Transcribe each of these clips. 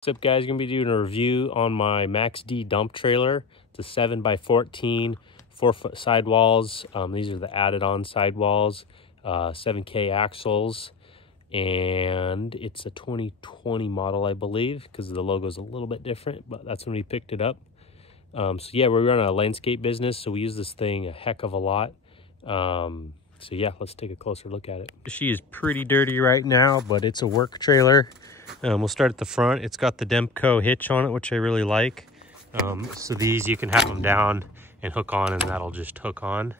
What's up, guys? Gonna be doing a review on my MAXXD dump trailer. It's a 7x14 4-foot sidewalls. These are the added on sidewalls, 7K axles, and it's a 2020 model, I believe, because the logo is a little bit different, but that's when we picked it up. So yeah, we run a landscape business, so we use this thing a heck of a lot. So yeah, let's take a closer look at it. She is pretty dirty right now, but it's a work trailer. We'll start at the front. It's got the Demco hitch on it, which I really like. So these, you can have them down and hook on, and that'll just hook on.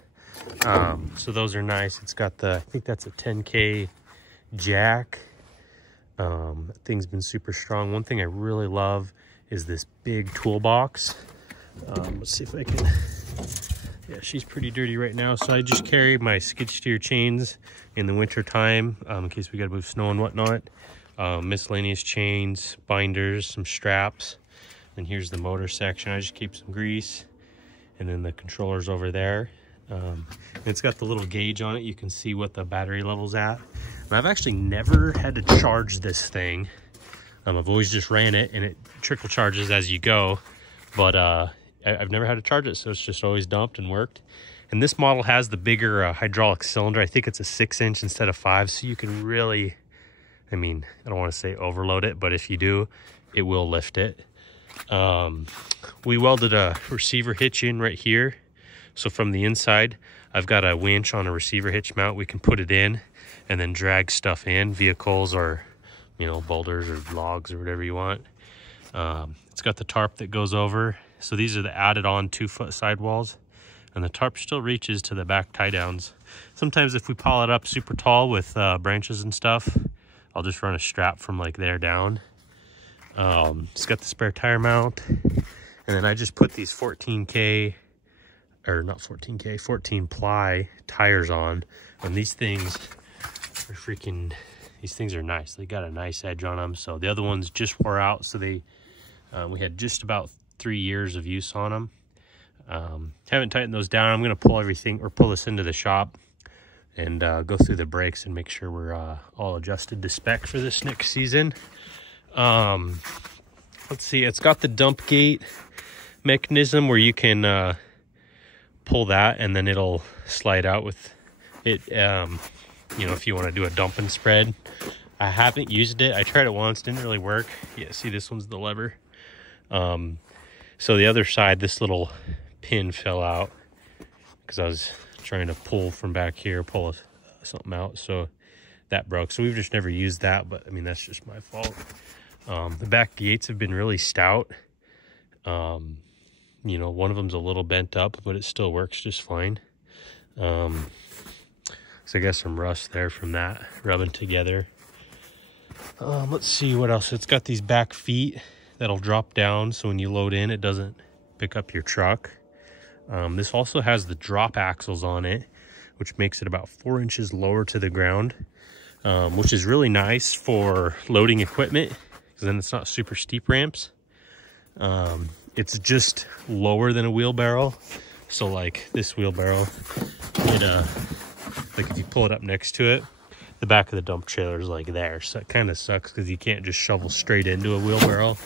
So those are nice. It's got the, I think that's a 10K jack. That thing's been super strong. One thing I really love is this big toolbox. Let's see if I can, yeah, she's pretty dirty right now. So I just carry my skid steer chains in the winter time, in case we gotta move snow and whatnot. Miscellaneous chains, binders, some straps, and here's the motor section. I just keep some grease, and then the controller's over there. It's got the little gauge on it. You can see what the battery level's at. And I've actually never had to charge this thing. I've always just ran it, and it trickle charges as you go, but I've never had to charge it, so it's just always dumped and worked. And this model has the bigger hydraulic cylinder. I think it's a 6-inch instead of 5, so you can really, I mean, I don't want to say overload it, but if you do, it will lift it. We welded a receiver hitch in right here. So from the inside, I've got a winch on a receiver hitch mount. We can put it in and then drag stuff in, vehicles or, you know, boulders or logs or whatever you want. It's got the tarp that goes over. So these are the added on 2-foot sidewalls, and the tarp still reaches to the back tie downs. Sometimes if we pile it up super tall with branches and stuff, I'll just run a strap from like there down. It's got the spare tire mount, and then I just put these 14K, or not 14K, 14 ply tires on. And these things are freaking, these things are nice. They got a nice edge on them. So the other ones just wore out, so they, we had just about 3 years of use on them. Haven't tightened those down. I'm gonna pull everything, or pull this into the shop and go through the brakes and make sure we're all adjusted to spec for this next season. Let's see, it's got the dump gate mechanism where you can pull that and then it'll slide out with it, you know, if you want to do a dump and spread. I haven't used it. I tried it once, didn't really work. Yeah, see, this one's the lever. So the other side, this little pin fell out because I was trying to pull from back here, pull something out, so that broke. So we've just never used that, but I mean, that's just my fault. The back gates have been really stout. You know, one of them's a little bent up, but it still works just fine. So I got some rust there from that rubbing together. Let's see what else. It's got these back feet that'll drop down, so when you load in, it doesn't pick up your truck. This also has the drop axles on it, which makes it about 4 inches lower to the ground, which is really nice for loading equipment, because then it's not super steep ramps. It's just lower than a wheelbarrow. So like this wheelbarrow, it like if you pull it up next to it, the back of the dump trailer is like there. So it kind of sucks because you can't just shovel straight into a wheelbarrow.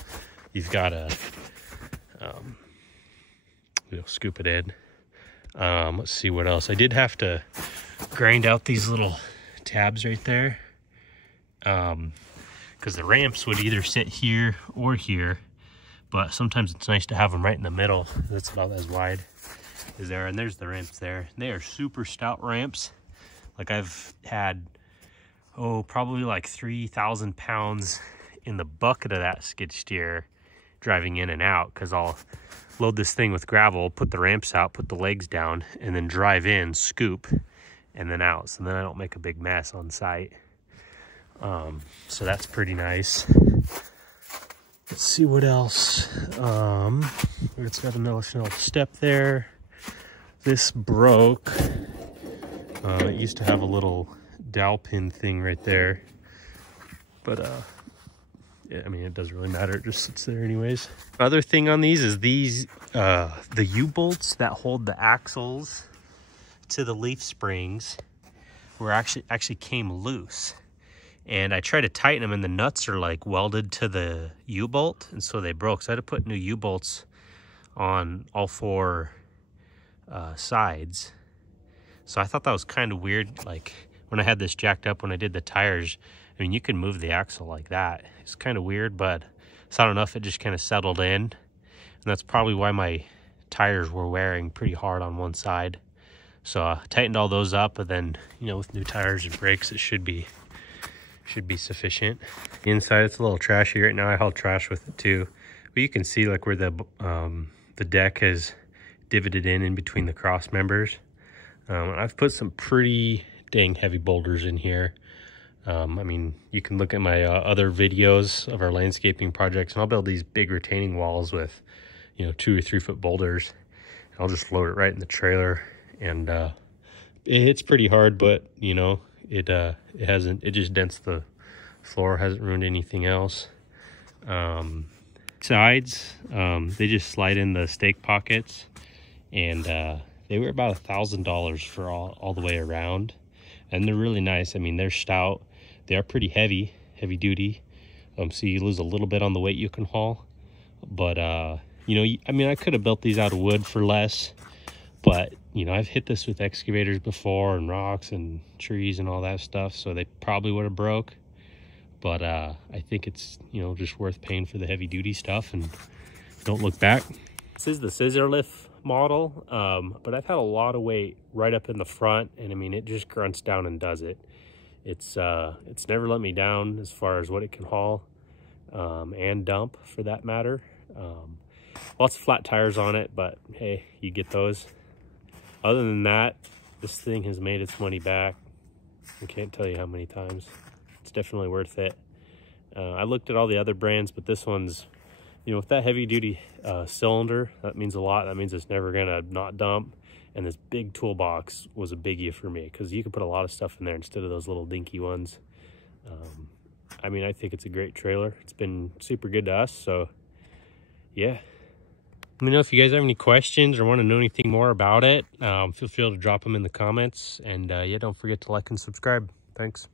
You've got to you know, scoop it in. Let's see what else. I did have to grind out these little tabs right there, because the ramps would either sit here or here, but sometimes it's nice to have them right in the middle. That's about as wide as there. And there's the ramps there. They are super stout ramps. Like I've had, probably like 3,000 pounds in the bucket of that skid steer driving in and out, because I'll load this thing with gravel, put the ramps out, put the legs down, and then drive in, scoop, and then out. So then I don't make a big mess on site. So that's pretty nice. Let's see what else. It's got another step there. This broke. It used to have a little dowel pin thing right there, but yeah, I mean, it doesn't really matter. It just sits there anyways. Other thing on these is these, the U-bolts that hold the axles to the leaf springs were actually came loose. and I tried to tighten them, and the nuts are like welded to the U-bolt, and so they broke. So I had to put new U-bolts on all 4 sides. So I thought that was kind of weird. Like when I had this jacked up, when I did the tires, I mean, you can move the axle like that. It's kind of weird, but so I don't know if it just kind of settled in, and that's probably why my tires were wearing pretty hard on one side. So I tightened all those up, but then, you know, with new tires and brakes, it should be sufficient. The inside, it's a little trashy right now. I hauled trash with it too, but you can see like where the deck has divoted in between the cross members. I've put some pretty dang heavy boulders in here. I mean, you can look at my other videos of our landscaping projects, and I'll build these big retaining walls with, you know, 2 or 3 foot boulders. I'll just load it right in the trailer, and it hits pretty hard, but you know, it just dents the floor, hasn't ruined anything else. Sides, they just slide in the stake pockets, and they were about $1,000 for all the way around, and they're really nice. I mean, they're stout, they are pretty heavy duty, so you lose a little bit on the weight you can haul, but you know, I mean, I could have built these out of wood for less, but you know, I've hit this with excavators before, and rocks and trees and all that stuff, so they probably would have broke. But I think it's, you know, just worth paying for the heavy duty stuff, and don't look back. This is the scissor lift model, but I've had a lot of weight right up in the front, and I mean, it just grunts down and does it. It's never let me down as far as what it can haul, and dump for that matter. Lots of flat tires on it, but hey, you get those. Other than that, this thing has made its money back. I can't tell you how many times. It's definitely worth it. I looked at all the other brands, but this one's, you know, with that heavy duty cylinder, that means a lot. That means it's never gonna not dump. And this big toolbox was a biggie for me, because you can put a lot of stuff in there instead of those little dinky ones. I mean, I think it's a great trailer. It's been super good to us, so yeah. Let me know if you guys have any questions or want to know anything more about it. Feel free to drop them in the comments, and yeah, don't forget to like and subscribe. Thanks.